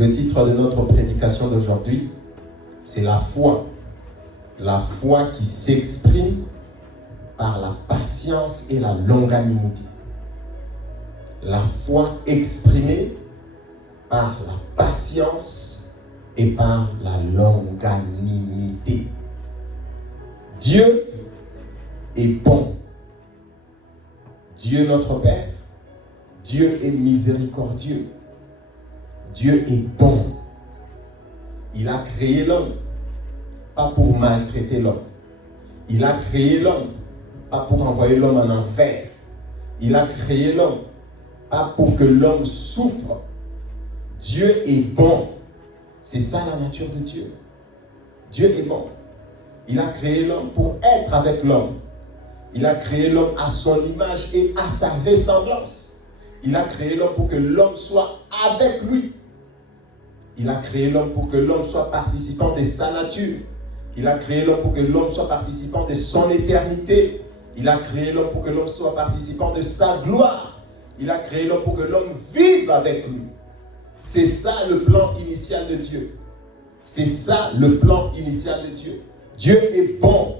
Le titre de notre prédication d'aujourd'hui, c'est la foi. La foi qui s'exprime par la patience et la longanimité. La foi exprimée par la patience et par la longanimité. Dieu est bon. Dieu notre Père. Dieu est miséricordieux. Dieu est bon. Il a créé l'homme, pas pour maltraiter l'homme. Il a créé l'homme, pas pour envoyer l'homme en enfer. Il a créé l'homme, pas pour que l'homme souffre. Dieu est bon. C'est ça la nature de Dieu. Dieu est bon. Il a créé l'homme pour être avec l'homme. Il a créé l'homme à son image et à sa ressemblance. Il a créé l'homme pour que l'homme soit avec lui. Il a créé l'homme pour que l'homme soit participant de sa nature. Il a créé l'homme pour que l'homme soit participant de son éternité. Il a créé l'homme pour que l'homme soit participant de sa gloire. Il a créé l'homme pour que l'homme vive avec lui. C'est ça le plan initial de Dieu. C'est ça le plan initial de Dieu. Dieu est bon.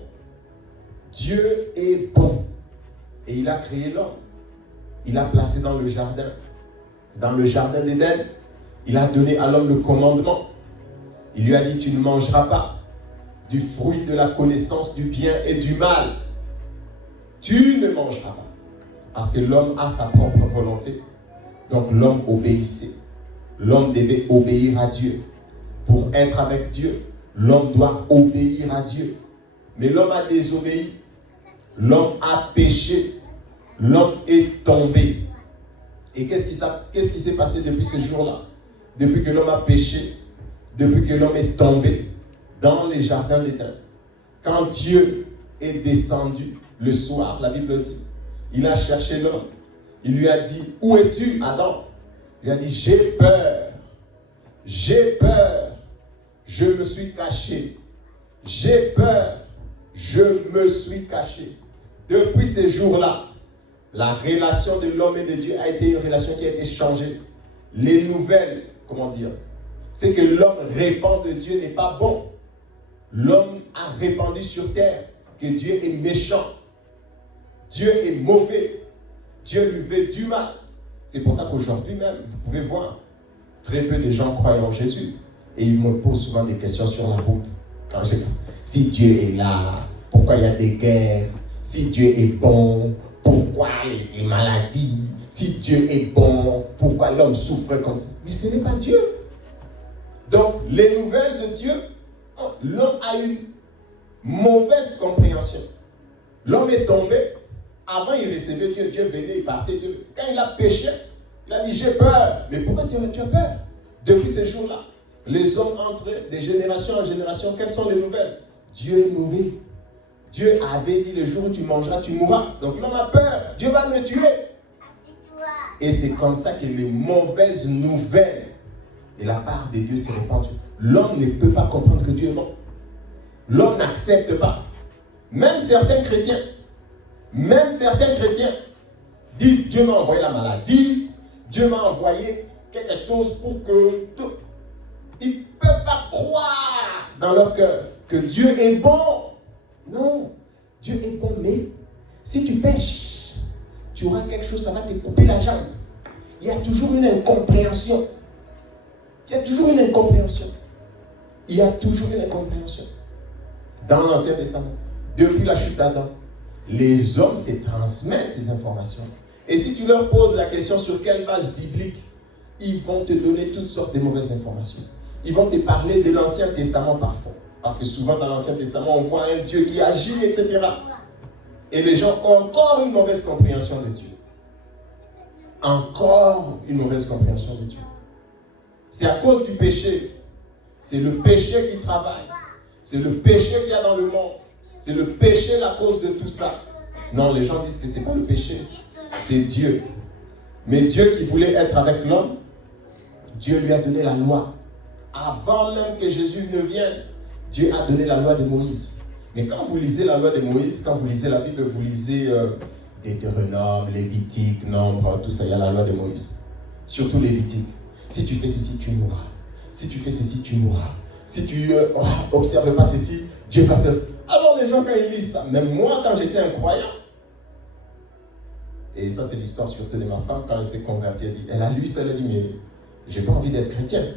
Dieu est bon. Et il a créé l'homme. Il l'a placé dans le jardin. Dans le jardin d'Éden. Il a donné à l'homme le commandement. Il lui a dit, tu ne mangeras pas du fruit de la connaissance du bien et du mal. Tu ne mangeras pas. Parce que l'homme a sa propre volonté. Donc l'homme obéissait. L'homme devait obéir à Dieu. Pour être avec Dieu, l'homme doit obéir à Dieu. Mais l'homme a désobéi. L'homme a péché. L'homme est tombé. Et qu'est-ce qui s'est passé depuis ce jour-là? Depuis que l'homme a péché, depuis que l'homme est tombé dans les jardins d'Éden. Quand Dieu est descendu le soir, la Bible dit, il a cherché l'homme. Il lui a dit, où es-tu, Adam? Il lui a dit, j'ai peur. J'ai peur. Je me suis caché. J'ai peur. Je me suis caché. Depuis ces jours-là, la relation de l'homme et de Dieu a été une relation qui a été changée. Les nouvelles, comment dire, c'est que l'homme répand de Dieu n'est pas bon. L'homme a répandu sur terre que Dieu est méchant. Dieu est mauvais. Dieu lui veut du mal. C'est pour ça qu'aujourd'hui même, vous pouvez voir, très peu de gens croient en Jésus. Et ils me posent souvent des questions sur la route. Si Dieu est là, pourquoi il y a des guerres? Si Dieu est bon, pourquoi les maladies? Si Dieu est bon, pourquoi l'homme souffre comme ça? Mais ce n'est pas Dieu. Donc, les nouvelles de Dieu, l'homme a une mauvaise compréhension. L'homme est tombé. Avant, il recevait Dieu. Dieu venait, il partait. Dieu. Quand il a péché, il a dit, j'ai peur. Mais pourquoi tu as peur? Depuis ces jours-là, les hommes entrent de génération en génération. Quelles sont les nouvelles? Dieu est mauvais. Dieu avait dit, le jour où tu mangeras, tu mourras. Donc l'homme a peur. Dieu va me tuer. Et c'est comme ça que les mauvaises nouvelles de la part de Dieu se répandent. L'homme ne peut pas comprendre que Dieu est bon. L'homme n'accepte pas. Même certains chrétiens disent, Dieu m'a envoyé la maladie, Dieu m'a envoyé quelque chose pour que... Ils ne peuvent pas croire dans leur cœur que Dieu est bon. Non, Dieu est bon, mais si tu pêches, tu auras quelque chose, ça va te couper la jambe. Il y a toujours une incompréhension. Il y a toujours une incompréhension. Dans l'Ancien Testament, depuis la chute d'Adam, les hommes se transmettent ces informations. Et si tu leur poses la question sur quelle base biblique, ils vont te donner toutes sortes de mauvaises informations. Ils vont te parler de l'Ancien Testament parfois. Parce que souvent dans l'Ancien Testament, on voit un Dieu qui agit, etc. Et les gens ont encore une mauvaise compréhension de Dieu. Encore une mauvaise compréhension de Dieu. C'est à cause du péché. C'est le péché qui travaille. C'est le péché qu'il y a dans le monde. C'est le péché la cause de tout ça. Non, les gens disent que c'est pas le péché. C'est Dieu. Mais Dieu qui voulait être avec l'homme, Dieu lui a donné la loi. Avant même que Jésus ne vienne, Dieu a donné la loi de Moïse. Mais quand vous lisez la loi de Moïse, quand vous lisez la Bible, vous lisez Deutéronome, Lévitique, Nombre, tout ça, il y a la loi de Moïse. Surtout Lévitique. Si tu fais ceci, tu mourras. Si tu fais ceci, tu mourras. Si tu n'observes pas ceci, Dieu va faire ça. Alors les gens, quand ils lisent ça, même moi, quand j'étais un croyant, et ça c'est l'histoire surtout de ma femme, quand elle s'est convertie, elle a lu ça, elle a dit, mais j'ai pas envie d'être chrétienne.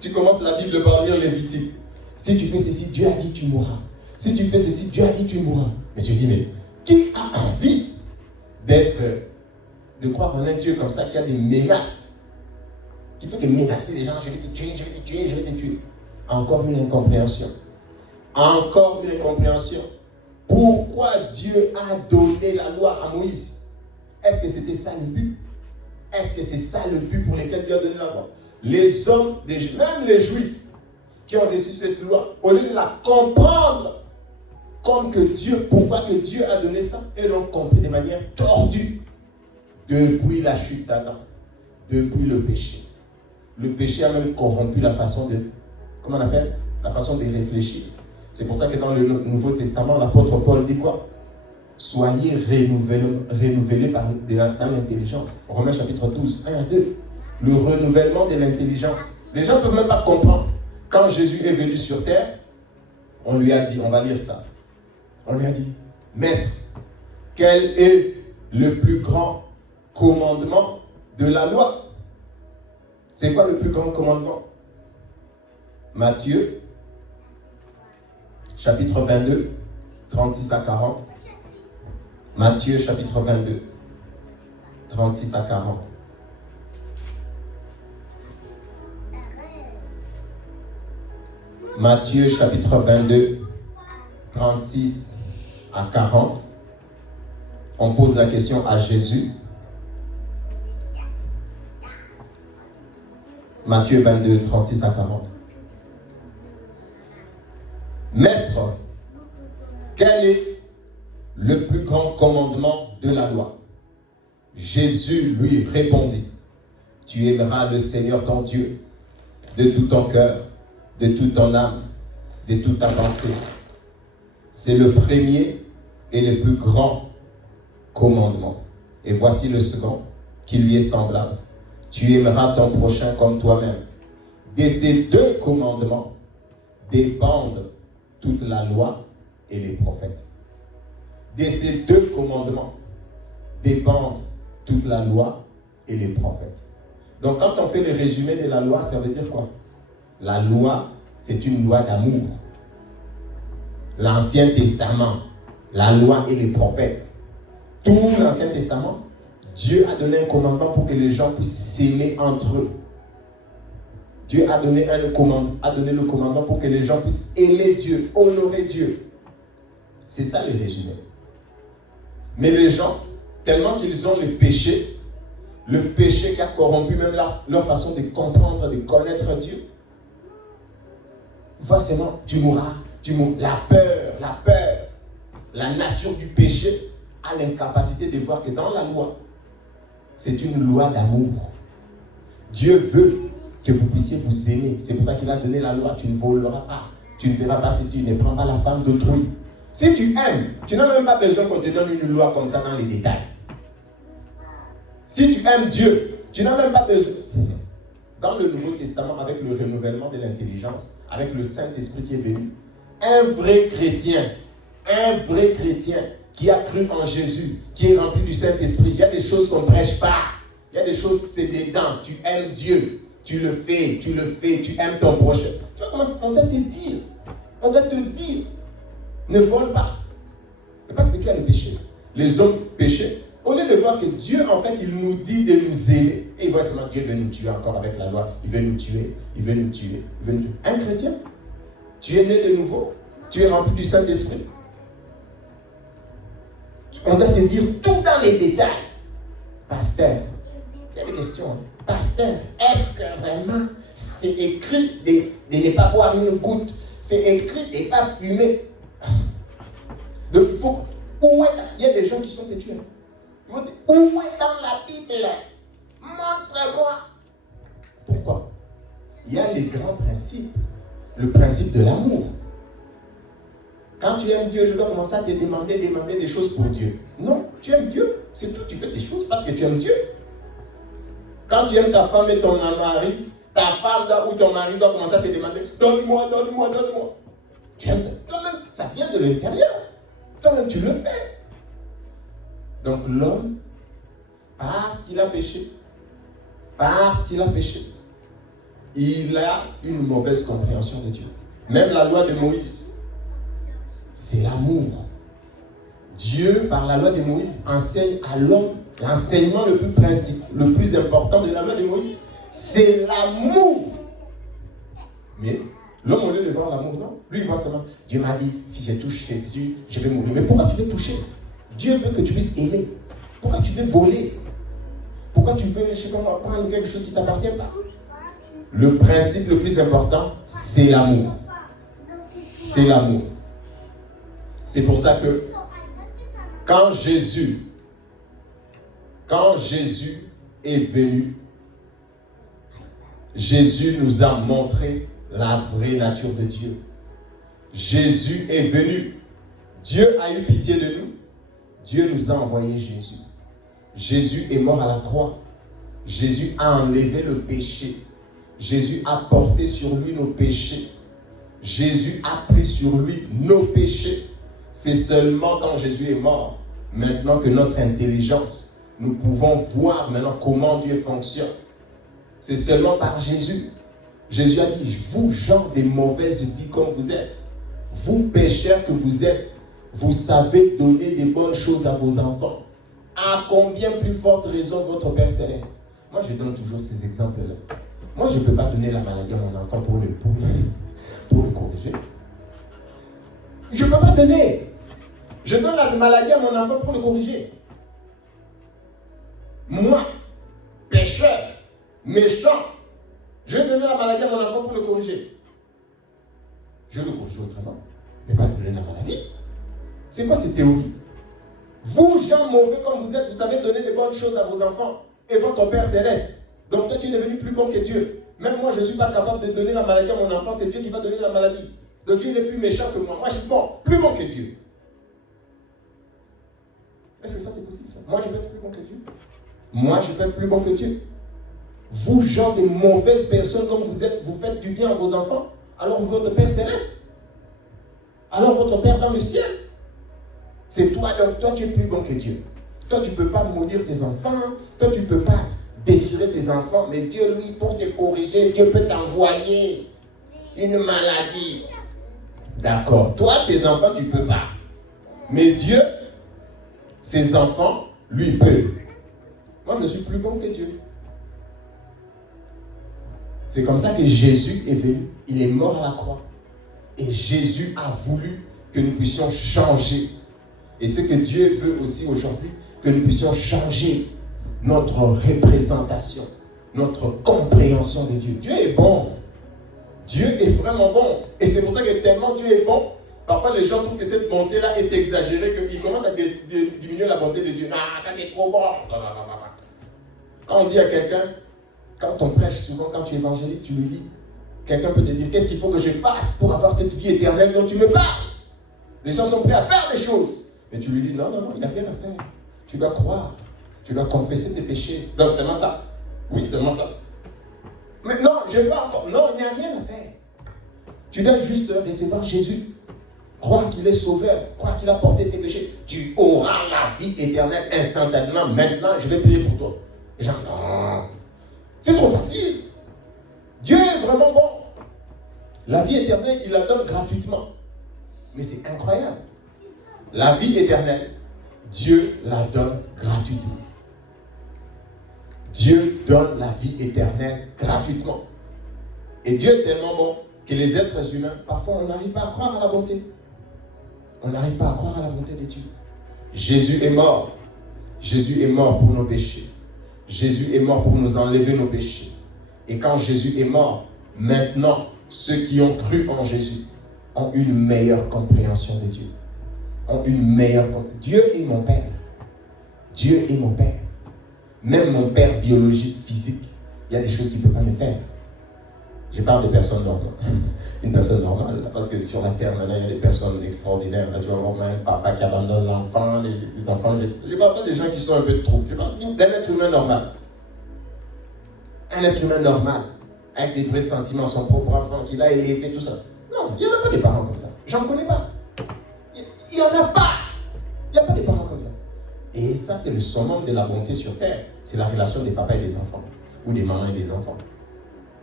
Tu commences la Bible par lire Lévitique. Si tu fais ceci, Dieu a dit tu mourras. Si tu fais ceci, Dieu a dit tu mourras. Mais je dis, mais qui a envie de croire en un Dieu comme ça, qui a des menaces, qui fait que menacer les gens, je vais te tuer, je vais te tuer, je vais te tuer. Encore une incompréhension. Encore une incompréhension. Pourquoi Dieu a donné la loi à Moïse? Est-ce que c'était ça le but? Est-ce que c'est ça le but pour lequel Dieu a donné la loi? Les hommes, même les Juifs qui ont reçu cette loi, au lieu de la comprendre comme que Dieu, pourquoi que Dieu a donné ça, ils l'ont compris de manière tordue. Depuis la chute d'Adam, depuis le péché. Le péché a même corrompu la façon de, comment on appelle? La façon de réfléchir. C'est pour ça que dans le Nouveau Testament, l'apôtre Paul dit quoi? Soyez renouvelés dans l'intelligence. Romains chapitre 12, 1 à 2. Le renouvellement de l'intelligence. Les gens ne peuvent même pas comprendre. Quand Jésus est venu sur terre, on lui a dit, on va lire ça. On lui a dit, Maître, quel est le plus grand commandement de la loi? C'est quoi le plus grand commandement? Matthieu, chapitre 22, 36 à 40. Matthieu, chapitre 22, 36 à 40. Matthieu, chapitre 22, 36 à 40. On pose la question à Jésus. Matthieu 22, 36 à 40. Maître, quel est le plus grand commandement de la loi? Jésus lui répondit, tu aimeras le Seigneur ton Dieu de tout ton cœur, de toute ton âme, de toute ta pensée. C'est le premier et le plus grand commandement. Et voici le second qui lui est semblable. Tu aimeras ton prochain comme toi-même. De ces deux commandements dépendent toute la loi et les prophètes. De ces deux commandements dépendent toute la loi et les prophètes. Donc quand on fait le résumé de la loi, ça veut dire quoi? La loi, c'est une loi d'amour. L'Ancien Testament, la loi et les prophètes. Tout l'Ancien Testament, Dieu a donné un commandement pour que les gens puissent s'aimer entre eux. Dieu a donné le commandement pour que les gens puissent aimer Dieu, honorer Dieu. C'est ça le résumé. Mais les gens, tellement qu'ils ont le péché qui a corrompu même leur façon de comprendre, de connaître Dieu. Forcément, tu mourras. La peur, la nature du péché a l'incapacité de voir que dans la loi, c'est une loi d'amour. Dieu veut que vous puissiez vous aimer. C'est pour ça qu'il a donné la loi. Tu ne voleras pas. Tu ne feras pas ceci. Ne prends pas la femme d'autrui. Si tu aimes, tu n'as même pas besoin qu'on te donne une loi comme ça dans les détails. Si tu aimes Dieu, tu n'as même pas besoin. Dans le Nouveau Testament, avec le renouvellement de l'intelligence, avec le Saint-Esprit qui est venu, un vrai chrétien qui a cru en Jésus, qui est rempli du Saint-Esprit, il y a des choses qu'on ne prêche pas. Il y a des choses, c'est dedans. Tu aimes Dieu, tu le fais, tu aimes ton prochain. Tu vois comment on doit te dire, ne vole pas. Mais parce que tu as le péché. Les hommes péchaient. Au lieu de voir que Dieu, en fait, il nous dit de nous aimer, et il voit seulement Dieu veut nous tuer encore avec la loi, il veut nous tuer. Un chrétien, tu es né de nouveau, tu es rempli du Saint-Esprit. On doit te dire tout dans les détails. Pasteur, il y a des questions. Pasteur, est-ce que vraiment c'est écrit de ne pas boire une goutte? C'est écrit de ne pas fumer? Donc, il y a des gens qui sont têtus. Ils vont dire, où est dans la Bible? Montre-moi. Pourquoi? Il y a les grands principes. Le principe de l'amour. Quand tu aimes Dieu, je dois commencer à te demander des choses pour Dieu. Non, tu aimes Dieu, c'est tout. Tu fais tes choses parce que tu aimes Dieu. Quand tu aimes ta femme et ton mari, Ta femme ou ton mari doit commencer à te demander donne-moi, donne-moi, donne-moi. Toi-même, ça vient de l'intérieur. Toi-même, tu le fais. Donc l'homme, parce qu'il a péché, il a une mauvaise compréhension de Dieu. Même la loi de Moïse, c'est l'amour. Dieu, par la loi de Moïse, enseigne à l'homme l'enseignement le plus important de la loi de Moïse, c'est l'amour. Mais l'homme, au lieu de voir l'amour, non. Lui, il voit seulement, Dieu m'a dit, si je touche Jésus, je vais mourir. Mais pourquoi tu veux toucher? Dieu veut que tu puisses aimer. Pourquoi tu veux voler? Pourquoi tu veux, je sais comment, prendre quelque chose qui ne t'appartient pas? Le principe le plus important, c'est l'amour. C'est l'amour. C'est pour ça que quand Jésus est venu, Jésus nous a montré la vraie nature de Dieu. Jésus est venu. Dieu a eu pitié de nous. Dieu nous a envoyé Jésus. Jésus est mort à la croix. Jésus a enlevé le péché. Jésus a porté sur lui nos péchés. Jésus a pris sur lui nos péchés. C'est seulement quand Jésus est mort, maintenant que notre intelligence, nous pouvons voir maintenant comment Dieu fonctionne. C'est seulement par Jésus. Jésus a dit, vous gens des mauvaises vies comme vous êtes, vous pécheurs que vous êtes, vous savez donner des bonnes choses à vos enfants. À combien plus forte raison votre Père Céleste? Moi, je donne toujours ces exemples-là. Moi, je ne peux pas donner la maladie à mon enfant pour le corriger. Je ne peux pas donner. Je donne la maladie à mon enfant pour le corriger. Moi, pécheur, méchant, je vais donner la maladie à mon enfant pour le corriger. Je le corrige autrement, mais pas lui donner la maladie. C'est quoi cette théorie? Vous, gens mauvais comme vous êtes, vous savez donner des bonnes choses à vos enfants et votre Père Céleste. Donc toi, tu es devenu plus bon que Dieu. Même moi, je ne suis pas capable de donner la maladie à mon enfant, c'est Dieu qui va donner la maladie. Donc Dieu est plus méchant que moi. Moi, je suis bon, plus bon que Dieu. Est-ce que ça, c'est possible, ça? Moi, je peux être plus bon que Dieu. Moi, je peux être plus bon que Dieu. Vous, gens de mauvaises personnes comme vous êtes, vous faites du bien à vos enfants, alors votre Père Céleste, alors votre Père dans le ciel, c'est toi, donc toi, tu es plus bon que Dieu. Toi, tu ne peux pas maudire tes enfants, toi, tu ne peux pas désirer tes enfants, mais Dieu, lui, pour te corriger, Dieu peut t'envoyer une maladie. D'accord, toi, tes enfants, tu ne peux pas. Mais Dieu, ses enfants, lui, peut. Moi, je suis plus bon que Dieu. C'est comme ça que Jésus est venu. Il est mort à la croix. Et Jésus a voulu que nous puissions changer. Et c'est que Dieu veut aussi aujourd'hui, que nous puissions changer notre représentation, notre compréhension de Dieu. Dieu est bon. Dieu est vraiment bon. Et c'est pour ça que tellement Dieu est bon, parfois les gens trouvent que cette bonté-là est exagérée, qu'ils commencent à diminuer la bonté de Dieu. Ah, ça c'est trop bon. Quand on dit à quelqu'un, quand on prêche souvent, quand tu évangélises, tu lui dis, quelqu'un peut te dire, qu'est-ce qu'il faut que je fasse pour avoir cette vie éternelle dont tu me parles? Les gens sont prêts à faire des choses. Mais tu lui dis, non, il n'y a rien à faire. Tu dois croire. Tu dois confesser tes péchés. Donc, c'est seulement ça. Oui, c'est seulement ça. Mais non, je veux encore. Non, il n'y a rien à faire. Tu dois juste recevoir Jésus. Croire qu'il est sauveur. Croire qu'il a porté tes péchés. Tu auras la vie éternelle instantanément. Maintenant, je vais prier pour toi. Genre, non. C'est trop facile. Dieu est vraiment bon. La vie éternelle, il la donne gratuitement. Mais c'est incroyable. La vie éternelle, Dieu la donne gratuitement. Dieu donne la vie éternelle gratuitement. Et Dieu est tellement bon que les êtres humains, parfois on n'arrive pas à croire à la bonté. On n'arrive pas à croire à la bonté de Dieu. Jésus est mort. Jésus est mort pour nos péchés. Jésus est mort pour nous enlever nos péchés. Et quand Jésus est mort, maintenant, ceux qui ont cru en Jésus ont une meilleure compréhension de Dieu. Ont une meilleure compréhension. Dieu est mon Père. Dieu est mon Père. Même mon Père biologique, physique, il y a des choses qu'il ne peut pas me faire. Je parle de personnes normales. Une personne normale, parce que sur la terre, maintenant, il y a des personnes extraordinaires. Là, tu vas voir un papa qui abandonne l'enfant, les enfants. Je ne parle pas des gens qui sont un peu de trouble. Je parle d'un être humain normal. Un être humain normal. avec des vrais sentiments, son propre enfant qu'il a élevé, tout ça. Non, il n'y en a pas des parents comme ça. J'en connais pas. Il n'y en a pas. Il n'y a pas des parents comme ça. Et ça, c'est le summum de la bonté sur terre. C'est la relation des papas et des enfants. Ou des mamans et des enfants.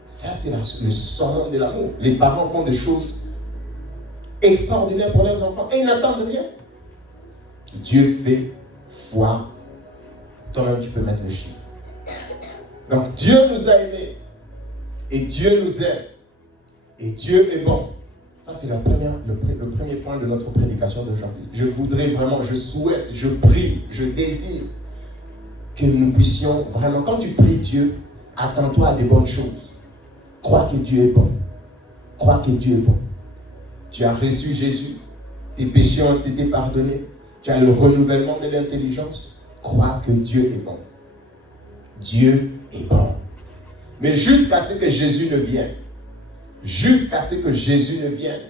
Ça, c'est le summum de l'amour. Les parents font des choses extraordinaires pour leurs enfants. Et ils n'attendent rien. Dieu fait foi. Toi-même, tu peux mettre le chiffre. Donc, Dieu nous a aimés. Et Dieu nous aime. Et Dieu est bon. Ça, c'est le premier point de notre prédication d'aujourd'hui. Je voudrais vraiment, je souhaite, je prie, je désire que nous puissions vraiment, quand tu pries Dieu, attends-toi à des bonnes choses. Crois que Dieu est bon. Crois que Dieu est bon. Tu as reçu Jésus. Tes péchés ont été pardonnés. Tu as le renouvellement de l'intelligence. Crois que Dieu est bon. Dieu est bon. Mais jusqu'à ce que Jésus ne vienne, jusqu'à ce que Jésus ne vienne,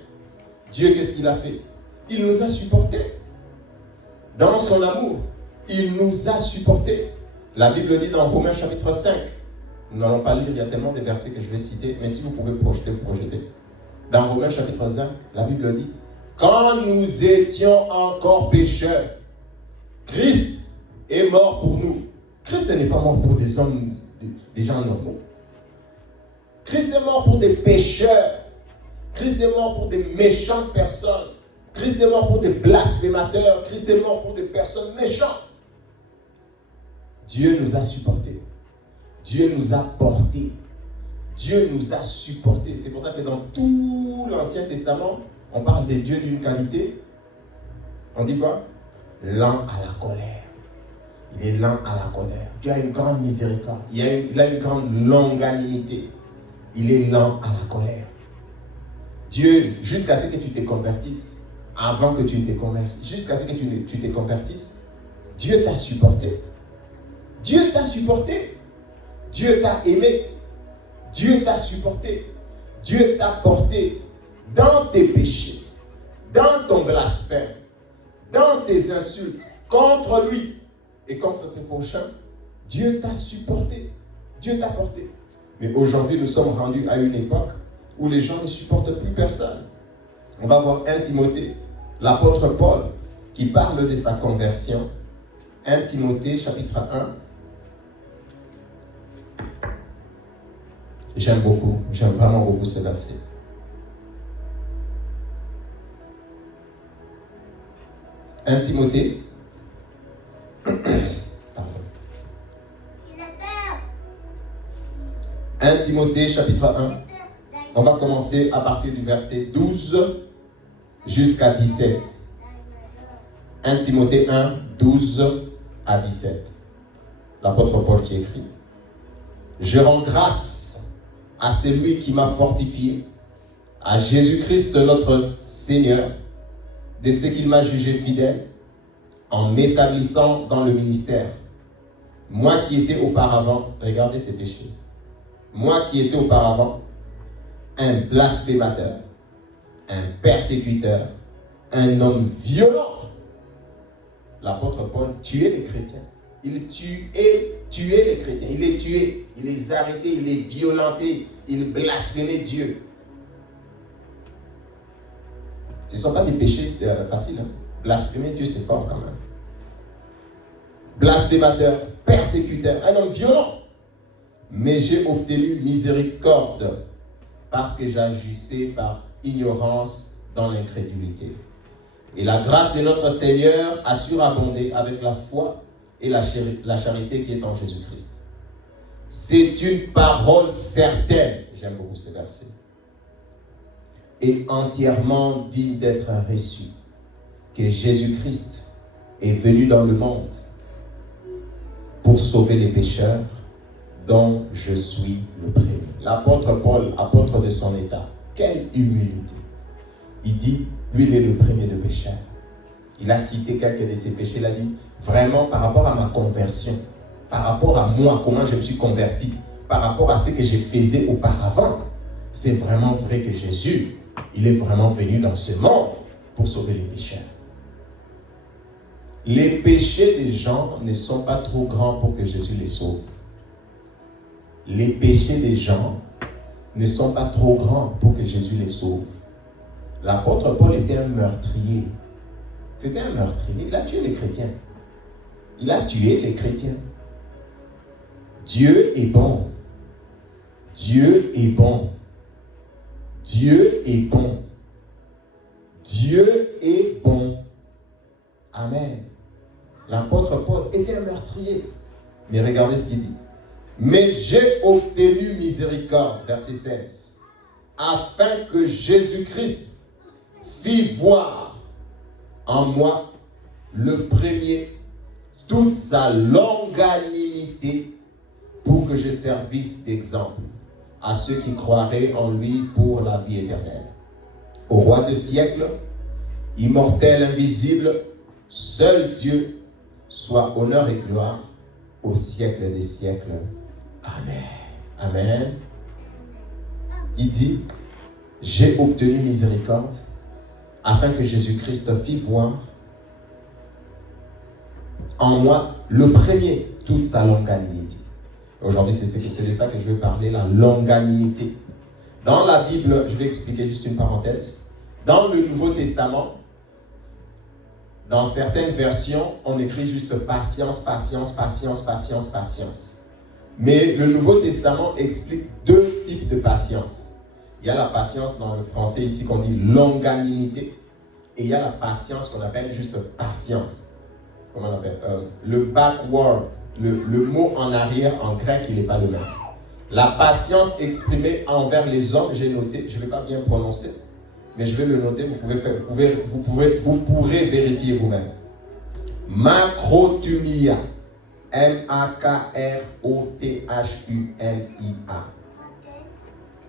Dieu, qu'est-ce qu'il a fait? Il nous a supportés. Dans son amour, il nous a supportés. La Bible dit dans Romains chapitre 5, nous n'allons pas lire, il y a tellement de versets que je vais citer, mais si vous pouvez projeter. Dans Romains chapitre 5, la Bible dit, quand nous étions encore pécheurs, Christ est mort pour nous. Christ n'est pas mort pour des hommes, des gens normaux. Christ est mort pour des pécheurs. Christ est mort pour des méchantes personnes. Christ est mort pour des blasphémateurs. Christ est mort pour des personnes méchantes. Dieu nous a supportés. Dieu nous a portés. Dieu nous a supportés. C'est pour ça que dans tout l'Ancien Testament, on parle des dieux d'une qualité. On dit quoi? Lent à la colère. Il est lent à la colère. Dieu a une grande miséricorde. Il a une grande longanimité. Il est lent à la colère. Dieu, jusqu'à ce que tu te convertisses, avant que tu ne te convertisses, jusqu'à ce que tu te convertisses, Dieu t'a supporté. Dieu t'a supporté. Dieu t'a aimé. Dieu t'a supporté. Dieu t'a porté dans tes péchés, dans ton blasphème, dans tes insultes contre lui et contre tes prochains. Dieu t'a supporté. Dieu t'a porté. Mais aujourd'hui, nous sommes rendus à une époque où les gens ne supportent plus personne. On va voir 1 Timothée, l'apôtre Paul, qui parle de sa conversion. 1 Timothée, chapitre 1. J'aime vraiment beaucoup ce verset. « 1 Timothée, pardon. 1 Timothée, chapitre 1. On va commencer à partir du verset 12 jusqu'à 17. 1 Timothée 1, 12 à 17. L'apôtre Paul qui écrit. « Je rends grâce à celui qui m'a fortifié, à Jésus-Christ notre Seigneur, de ce qu'il m'a jugé fidèle, en m'établissant dans le ministère. Moi qui étais auparavant, regardez ces péchés, moi qui étais auparavant un blasphémateur, un persécuteur, un homme violent. » L'apôtre Paul tuait les chrétiens. Il tuait les chrétiens. Il les tuait, il les arrêtait, il les violentait, il blasphémait Dieu. Ce ne sont pas des péchés faciles. Hein? Blasphémer Dieu, c'est fort quand même. Blasphémateur, persécuteur, un homme violent. Mais j'ai obtenu miséricorde parce que j'agissais par ignorance dans l'incrédulité. Et la grâce de notre Seigneur a surabondé avec la foi et la charité qui est en Jésus-Christ. C'est une parole certaine, j'aime beaucoup ce verset, et entièrement digne d'être reçue, que Jésus-Christ est venu dans le monde pour sauver les pécheurs, dont je suis le premier. L'apôtre Paul, apôtre de son état, quelle humilité. Il dit, lui il est le premier de pécheurs. Il a cité quelques de ses péchés, il a dit, vraiment par rapport à ma conversion, par rapport à moi, comment je me suis converti, par rapport à ce que je faisais auparavant, c'est vraiment vrai que Jésus, il est vraiment venu dans ce monde pour sauver les pécheurs. Les péchés des gens ne sont pas trop grands pour que Jésus les sauve. Les péchés des gens ne sont pas trop grands pour que Jésus les sauve. L'apôtre Paul était un meurtrier. C'était un meurtrier. Il a tué les chrétiens. Il a tué les chrétiens. Dieu est bon. Dieu est bon. Dieu est bon. Dieu est bon. Amen. L'apôtre Paul était un meurtrier. Mais regardez ce qu'il dit. Mais j'ai obtenu miséricorde, verset 16, afin que Jésus-Christ fit voir en moi le premier toute sa longanimité pour que je servisse d'exemple à ceux qui croiraient en lui pour la vie éternelle. Au roi des siècles, immortel, invisible, seul Dieu, soit honneur et gloire au siècle des siècles. Amen. Amen. Il dit, j'ai obtenu miséricorde afin que Jésus-Christ fit voir en moi le premier toute sa longanimité. Aujourd'hui, c'est de ça que je vais parler, la longanimité. Dans la Bible, je vais expliquer juste une parenthèse. Dans le Nouveau Testament, dans certaines versions, on écrit juste patience, patience, patience, patience, patience. Mais le Nouveau Testament explique deux types de patience. Il y a la patience dans le français ici qu'on dit longanimité. Et il y a la patience qu'on appelle juste patience. Comment on appelle le backward, le mot en arrière en grec, il n'est pas le même. La patience exprimée envers les hommes, j'ai noté, je ne vais pas bien prononcer, mais je vais le noter, vous pourrez vérifier vous-même. Makrothumia. M-A-K-R-O-T-H-U-M-I-A.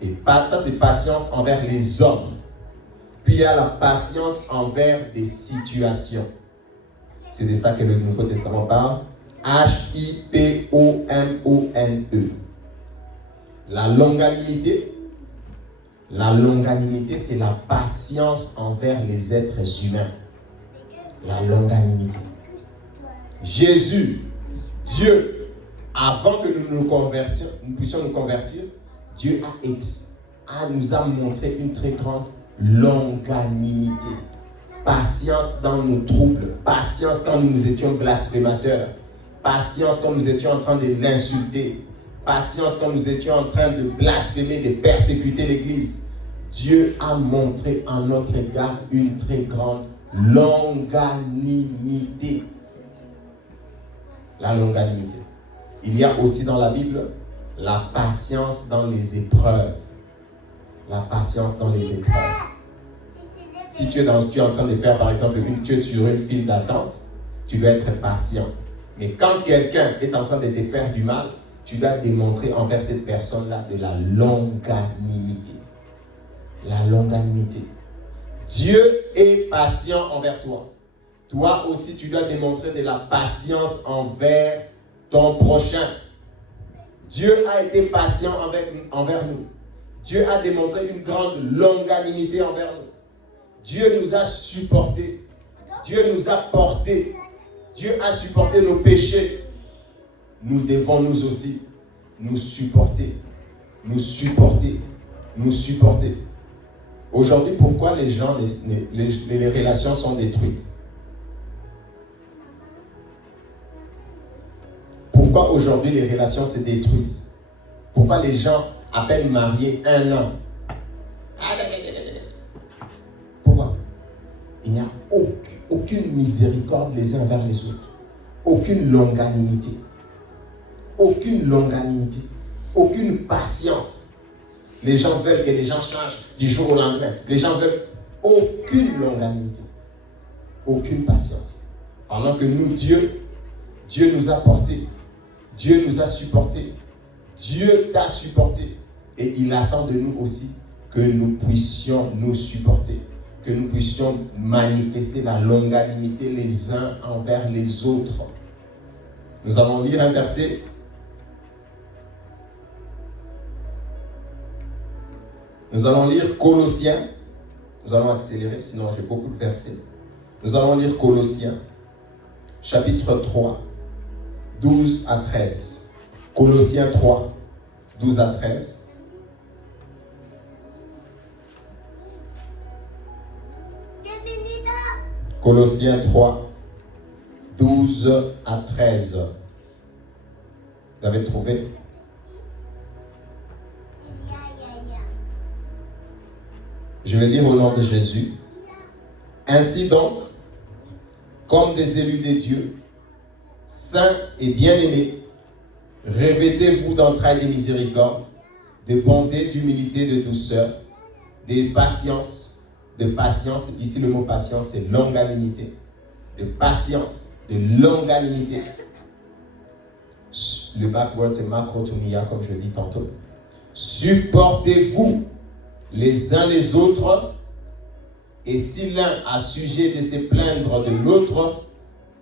Et ça, c'est patience envers les hommes. Puis il y a la patience envers des situations. C'est de ça que le Nouveau Testament parle. H-I-P-O-M-O-N-E. La longanimité, c'est la patience envers les êtres humains. La longanimité. Jésus, Dieu, avant que nous puissions nous convertir, Dieu nous a montré une très grande longanimité. Patience dans nos troubles, patience quand nous étions blasphémateurs, patience quand nous étions en train de l'insulter, patience quand nous étions en train de blasphémer, de persécuter l'Église. Dieu a montré en notre égard une très grande longanimité. La longanimité. Il y a aussi dans la Bible la patience dans les épreuves. La patience dans les épreuves. Si tu es en train de faire, par exemple, tu es sur une file d'attente, tu dois être patient. Mais quand quelqu'un est en train de te faire du mal, tu dois démontrer envers cette personne-là de la longanimité. La longanimité. Dieu est patient envers toi. Toi aussi, tu dois démontrer de la patience envers ton prochain. Dieu a été patient envers nous. Dieu a démontré une grande longanimité envers nous. Dieu nous a supportés. Dieu nous a portés. Dieu a supporté nos péchés. Nous devons nous aussi nous supporter. Nous supporter. Nous supporter. Aujourd'hui, pourquoi les relations sont détruites? Pourquoi aujourd'hui les relations se détruisent? Pourquoi les gens à peine mariés 1 an? Pourquoi? Il n'y a aucune miséricorde les uns envers les autres. Aucune longanimité. Aucune longanimité. Aucune patience. Les gens veulent que les gens changent du jour au lendemain. Les gens veulent aucune longanimité. Aucune patience. Pendant que nous, Dieu nous a portés. Dieu nous a supportés. Dieu t'a supporté. Et il attend de nous aussi que nous puissions nous supporter. Que nous puissions manifester la longanimité les uns envers les autres. Nous allons lire un verset. Nous allons lire Colossiens. Nous allons accélérer, sinon j'ai beaucoup de versets. Nous allons lire Colossiens, chapitre 3, 12 à 13. Colossiens 3, 12 à 13. Colossiens 3, 12 à 13. Vous avez trouvé? Je vais lire au nom de Jésus. Ainsi donc, comme des élus de Dieu, saints et bien-aimés, revêtez-vous d'entrailles de miséricorde, de bonté, d'humilité, de douceur, de patience. Ici le mot patience, c'est longanimité. De patience, de longanimité. Le backword, c'est macrotomia, comme je dis tantôt. Supportez-vous les uns les autres, et si l'un a sujet de se plaindre de l'autre,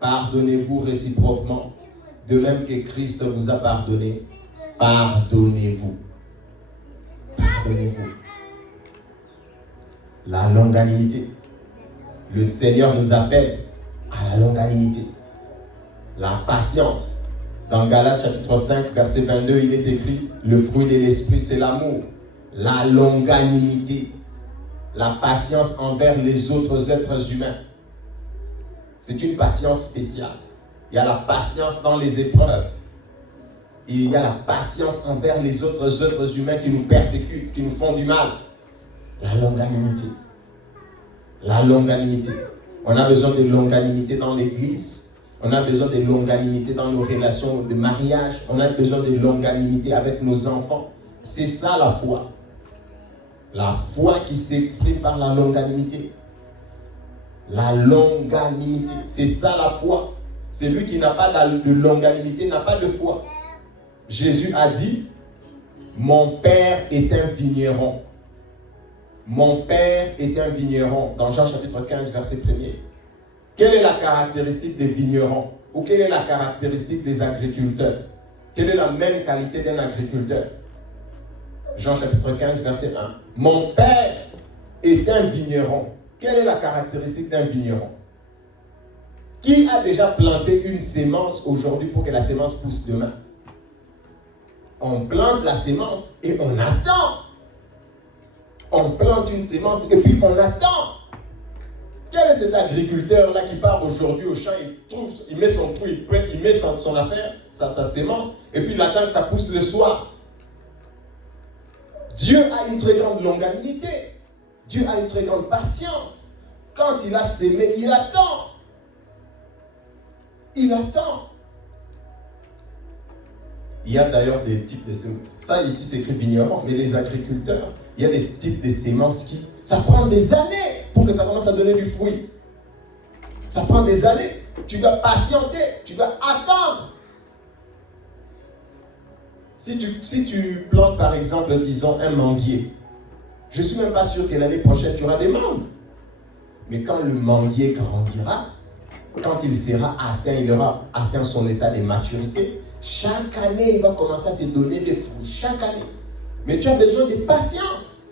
pardonnez-vous réciproquement, de même que Christ vous a pardonné. Pardonnez-vous. Pardonnez-vous. La longanimité. Le Seigneur nous appelle à la longanimité. La patience. Dans Galates chapitre 5, verset 22, il est écrit, le fruit de l'esprit, c'est l'amour. La longanimité. La patience envers les autres êtres humains. C'est une patience spéciale. Il y a la patience dans les épreuves. Et il y a la patience envers les autres êtres humains qui nous persécutent, qui nous font du mal. La longanimité. La longanimité. On a besoin de longanimité dans l'église. On a besoin de longanimité dans nos relations de mariage. On a besoin de longanimité avec nos enfants. C'est ça la foi. La foi qui s'exprime par la longanimité. La longanimité. C'est ça la foi. Celui qui n'a pas de longanimité n'a pas de foi. Jésus a dit, mon Père est un vigneron. Mon Père est un vigneron. Dans Jean chapitre 15, verset 1er. Quelle est la caractéristique des vignerons? Ou quelle est la caractéristique des agriculteurs? Quelle est la même qualité d'un agriculteur? Jean chapitre 15, verset 1. Mon Père est un vigneron. Quelle est la caractéristique d'un vigneron? Qui a déjà planté une sémence aujourd'hui pour que la sémence pousse demain? On plante la sémence et on attend. On plante une sémence et puis on attend. Quel est cet agriculteur-là qui part aujourd'hui au champ, il met son trou, il met son affaire, sa sémence, et puis il attend que ça pousse le soir? Dieu a une très grande longanimité. Dieu a une très grande patience. Quand il a sémé, il attend. Il attend. Il y a d'ailleurs des types de semences. Ça ici c'est écrit vigneron, mais les agriculteurs, il y a des types de semences qui... Ça prend des années pour que ça commence à donner du fruit. Ça prend des années. Tu dois patienter, tu dois attendre. Si tu plantes par exemple, disons, un manguier, je ne suis même pas sûr que l'année prochaine tu auras des mangues. Mais quand le manguier grandira, quand il sera atteint, il aura atteint son état de maturité, chaque année, il va commencer à te donner des fruits. Chaque année. Mais tu as besoin de patience.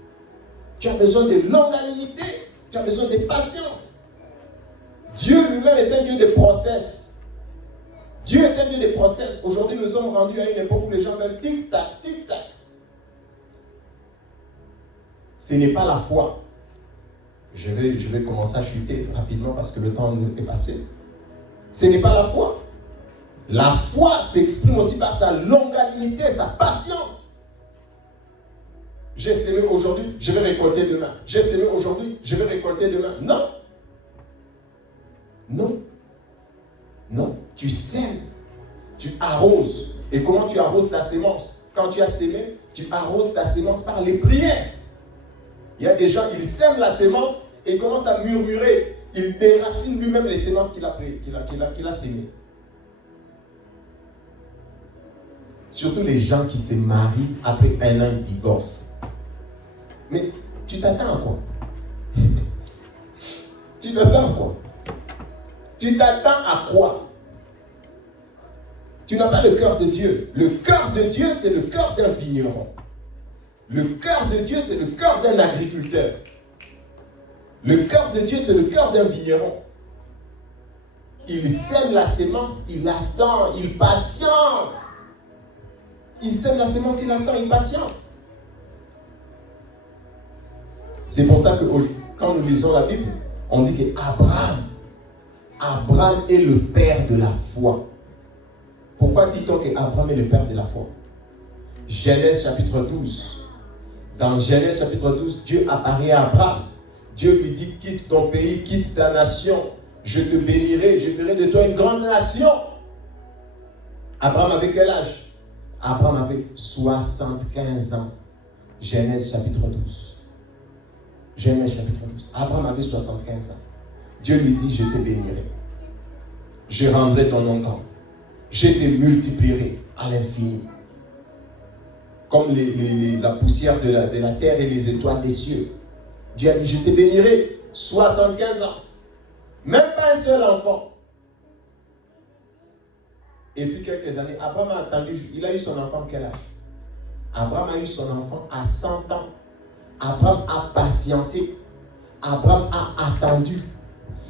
Tu as besoin de longanimité. Tu as besoin de patience. Dieu lui-même est un Dieu de process. Dieu est un Dieu de process. Aujourd'hui, nous sommes rendus à une époque où les gens veulent tic-tac, tic-tac. Ce n'est pas la foi. Je vais commencer à chuter rapidement parce que le temps est passé. Ce n'est pas la foi. La foi s'exprime aussi par sa longanimité, sa patience. J'ai semé aujourd'hui, je vais récolter demain. J'ai semé aujourd'hui, je vais récolter demain. Non. Non. Non. Tu sèmes. Tu arroses. Et comment tu arroses ta sémence? Quand tu as sémé, tu arroses ta sémence par les prières. Il y a des gens, ils sèment la sémence et ils commencent à murmurer. Il déracine lui-même les sémences qu'il a sémées. Surtout les gens qui se marient après 1 an, ils divorcent. Mais tu t'attends à quoi? Tu t'attends à quoi? Tu t'attends à quoi? Tu n'as pas le cœur de Dieu. Le cœur de Dieu, c'est le cœur d'un vigneron. Le cœur de Dieu, c'est le cœur d'un agriculteur. Le cœur de Dieu, c'est le cœur d'un vigneron. Il sème la sémence, il attend, il patiente. Il sème la sémence, il attend, il patiente. C'est pour ça que quand nous lisons la Bible, on dit qu'Abraham Abraham est le père de la foi. Pourquoi dit-on qu'Abraham est le père de la foi? Genèse chapitre 12. Dans Genèse chapitre 12, Dieu apparaît à Abraham. Dieu lui dit, quitte ton pays, quitte ta nation. Je te bénirai, je ferai de toi une grande nation. Abraham avait quel âge? Abraham avait 75 ans. Genèse chapitre 12. Genèse chapitre 12. Abraham avait 75 ans. Dieu lui dit, je te bénirai. Je rendrai ton nom grand. Je te multiplierai à l'infini. Comme la poussière de la terre et les étoiles des cieux. Dieu a dit, je te bénirai. 75 ans. Même pas un seul enfant. Et puis quelques années, Abraham a attendu, il a eu son enfant à quel âge? Abraham a eu son enfant à 100 ans. Abraham a patienté. Abraham a attendu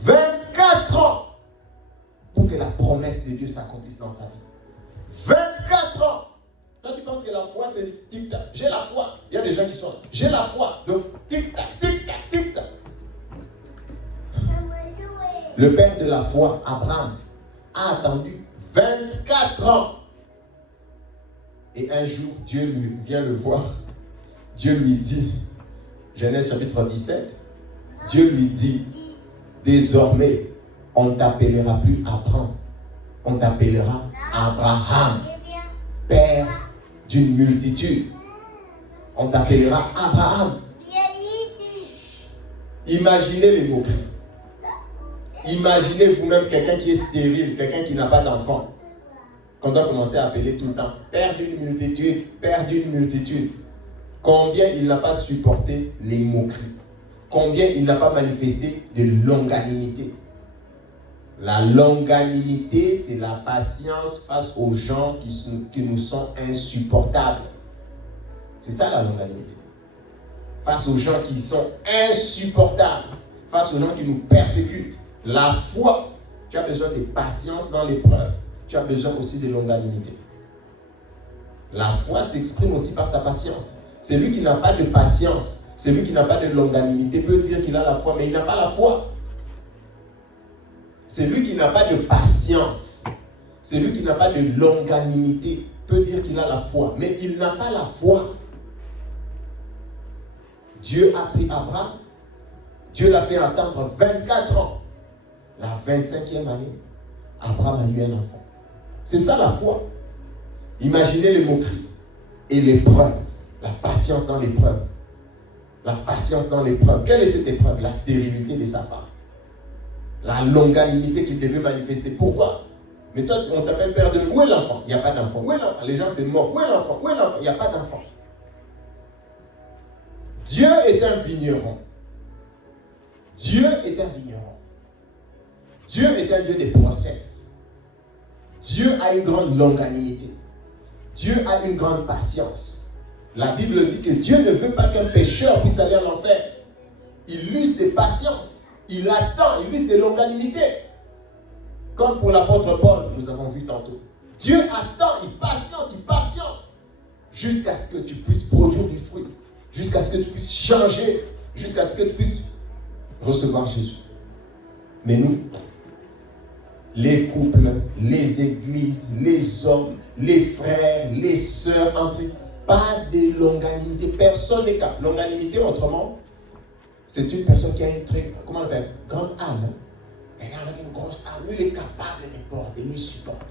24 ans pour que la promesse de Dieu s'accomplisse dans sa vie. 24 ans. Toi, tu penses que la foi, c'est tic-tac. J'ai la foi. Il y a des gens qui sont, j'ai la foi. Donc, tic-tac, tic-tac, tic-tac. Le père de la foi, Abraham, a attendu 24 ans. Et un jour, Dieu lui vient le voir. Dieu lui dit, Genèse chapitre 17, Dieu lui dit, désormais, on ne t'appellera plus Abraham, on t'appellera Abraham, père d'une multitude. On t'appellera Abraham. Imaginez les moqueries. Imaginez vous-même quelqu'un qui est stérile, quelqu'un qui n'a pas d'enfant. Qu'on doit commencer à appeler tout le temps père d'une multitude, père d'une multitude. Combien il n'a pas supporté les moqueries. Combien il n'a pas manifesté de longanimité. La longanimité, c'est la patience face aux gens qui nous sont insupportables. C'est ça la longanimité. Face aux gens qui sont insupportables. Face aux gens qui nous persécutent. La foi, tu as besoin de patience dans l'épreuve. Tu as besoin aussi de longanimité. La foi s'exprime aussi par sa patience. Celui qui n'a pas de patience, celui qui n'a pas de longanimité peut dire qu'il a la foi, mais il n'a pas la foi. Celui qui n'a pas de patience, celui qui n'a pas de longanimité peut dire qu'il a la foi, mais il n'a pas la foi. Dieu a pris Abraham, Dieu l'a fait attendre 24 ans. La 25e année, Abraham a eu un enfant. C'est ça la foi. Imaginez les moqueries et l'épreuve, la patience dans l'épreuve. La patience dans l'épreuve. Quelle est cette épreuve? La stérilité de sa femme. La longanimité qu'il devait manifester. Pourquoi? Mais toi, on t'appelle père de... Où est l'enfant? Il n'y a pas d'enfant. Où est l'enfant? Les gens se moquent. Où est l'enfant? Où est l'enfant? Il n'y a pas d'enfant. Dieu est un vigneron. Dieu est un vigneron. Dieu est un Dieu des process. Dieu a une grande longanimité. Dieu a une grande patience. La Bible dit que Dieu ne veut pas qu'un pécheur puisse aller en enfer. Il use de patience. Il attend, il use de longanimité. Comme pour l'apôtre Paul, nous avons vu tantôt. Dieu attend, il patiente. Jusqu'à ce que tu puisses produire du fruit. Jusqu'à ce que tu puisses changer. Jusqu'à ce que tu puisses recevoir Jésus. Mais nous, les couples, les églises, les hommes, les frères, les sœurs, entre eux, pas de longanimité. Personne n'est capable. Longanimité, autrement, c'est une personne qui a une très, comment on appelle, grande âme. Quelqu'un avec une grosse âme, lui, il est capable de porter, lui, il supporte.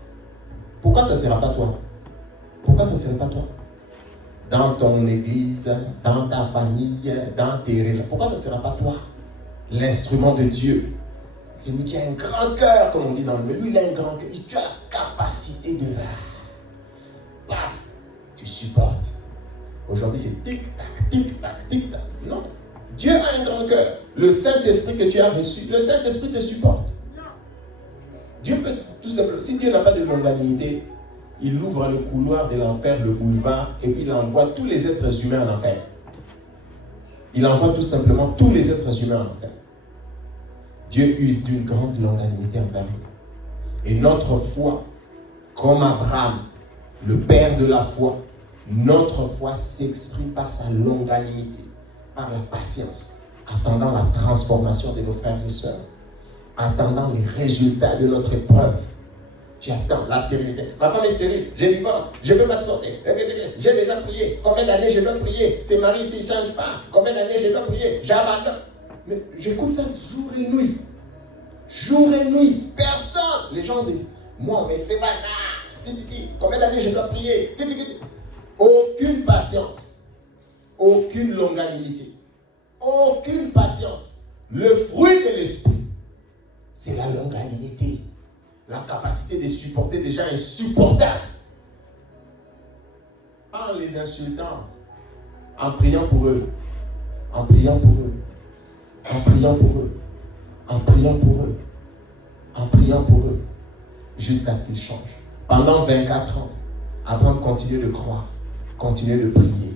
Pourquoi ça ne sera pas toi? Pourquoi ça ne serait pas toi? Dans ton église, dans ta famille, dans tes relations. Pourquoi ça ne sera pas toi? L'instrument de Dieu. C'est lui qui a un grand cœur, comme on dit dans le milieu. Lui, il a un grand cœur. Tu as la capacité de... Paf, tu supportes. Aujourd'hui, c'est tic-tac, tic-tac, tic-tac. Non. Dieu a un grand cœur. Le Saint-Esprit que tu as reçu, le Saint-Esprit te supporte. Dieu peut tout simplement... Si Dieu n'a pas de longanimité, il ouvre le couloir de l'enfer, le boulevard, et puis il envoie tous les êtres humains en enfer. Il envoie tout simplement tous les êtres humains en enfer. Dieu use d'une grande longanimité envers nous. Et notre foi, comme Abraham, le père de la foi, notre foi s'exprime par sa longanimité, par la patience, attendant la transformation de nos frères et sœurs, attendant les résultats de notre épreuve. Tu attends la stérilité. Ma femme est stérile, j'ai divorce, je ne peux pas supporter. J'ai déjà prié. Combien d'années je dois prier? Ses maris, s'ils ne changent pas, combien d'années je dois prier? J'abandonne. Mais j'écoute ça jour et nuit. Jour et nuit. Personne. Les gens disent, moi, mais fais pas ça. Combien d'années je dois prier? Aucune patience. Aucune longanimité. Aucune patience. Le fruit de l'esprit, c'est la longanimité. La capacité de supporter des gens insupportables. Pas en les insultant, en priant pour eux. En priant pour eux. En priant pour eux. En priant pour eux. En priant pour eux. Jusqu'à ce qu'ils changent. Pendant 24 ans, Abraham continue de croire, continue de prier,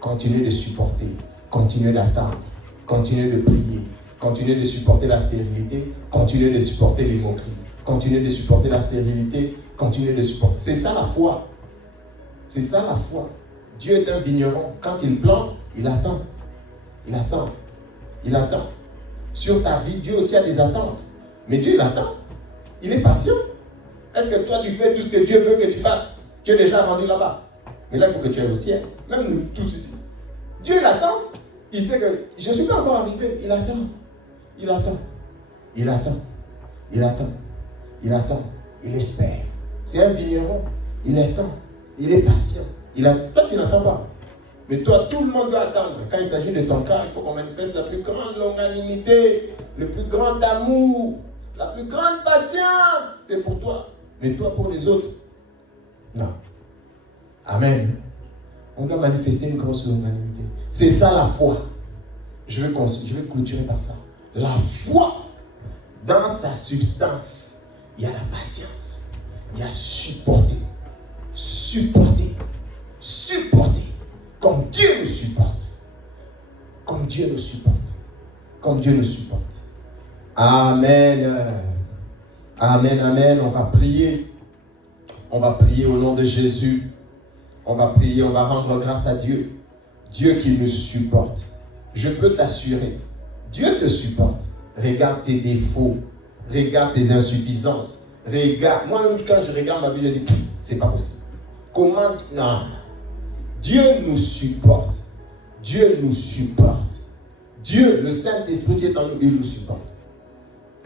continue de supporter, continue d'attendre, continue de prier, continue de supporter la stérilité, continue de supporter les moqueries, continue de supporter la stérilité, continue de supporter. C'est ça la foi. C'est ça la foi. Dieu est un vigneron. Quand il plante, il attend. Il attend. Il attend. Sur ta vie, Dieu aussi a des attentes. Mais Dieu, il attend. Il est patient. Est-ce que toi, tu fais tout ce que Dieu veut que tu fasses? Tu es déjà rendu là-bas. Mais là, il faut que tu ailles au ciel. Même nous tous ici. Dieu, il attend. Il sait que je ne suis pas encore arrivé. Il attend. Il attend. Il attend. Il attend. Il attend. Il espère. C'est un vigneron. Il attend. Il est patient. Toi, tu n'attends pas. Mais toi, tout le monde doit attendre. Quand il s'agit de ton cas, il faut qu'on manifeste la plus grande longanimité, le plus grand amour, la plus grande patience. C'est pour toi. Mais toi, pour les autres, non. Amen. On doit manifester une grosse longanimité. C'est ça la foi. Je vais clôturer par ça. La foi, dans sa substance, il y a la patience. Il y a supporter. Supporter. Supporter. Comme Dieu nous supporte. Comme Dieu nous supporte. Comme Dieu nous supporte. Amen. Amen, amen. On va prier. On va prier au nom de Jésus. On va prier, on va rendre grâce à Dieu. Dieu qui nous supporte. Je peux t'assurer, Dieu te supporte. Regarde tes défauts. Regarde tes insuffisances. Regarde. Moi-même, quand je regarde ma vie, je dis, c'est pas possible. Comment? Non. Dieu nous supporte. Dieu nous supporte. Dieu, le Saint-Esprit qui est en nous, il nous supporte.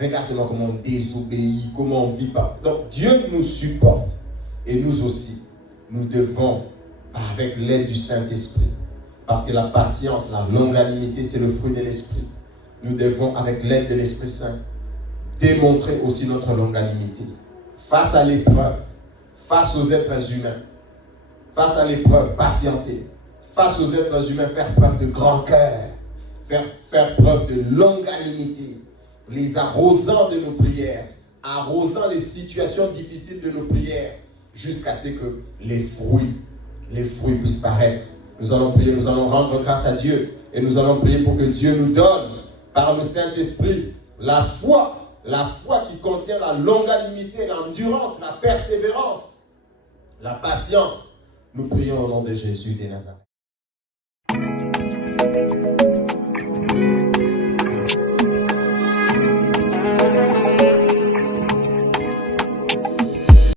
Regarde seulement comment on désobéit, comment on vit pas. Donc Dieu nous supporte. Et nous aussi, nous devons, avec l'aide du Saint-Esprit, parce que la patience, la longanimité, c'est le fruit de l'Esprit. Nous devons, avec l'aide de l'Esprit Saint, démontrer aussi notre longanimité. Face à l'épreuve, face aux êtres humains, face à l'épreuve, patienter. Face aux êtres humains, faire preuve de grand cœur, faire preuve de longanimité, les arrosant de nos prières, arrosant les situations difficiles de nos prières, jusqu'à ce que les fruits puissent paraître. Nous allons prier, nous allons rendre grâce à Dieu, et nous allons prier pour que Dieu nous donne, par le Saint-Esprit, la foi qui contient la longanimité, l'endurance, la persévérance, la patience. Nous prions au nom de Jésus de Nazareth.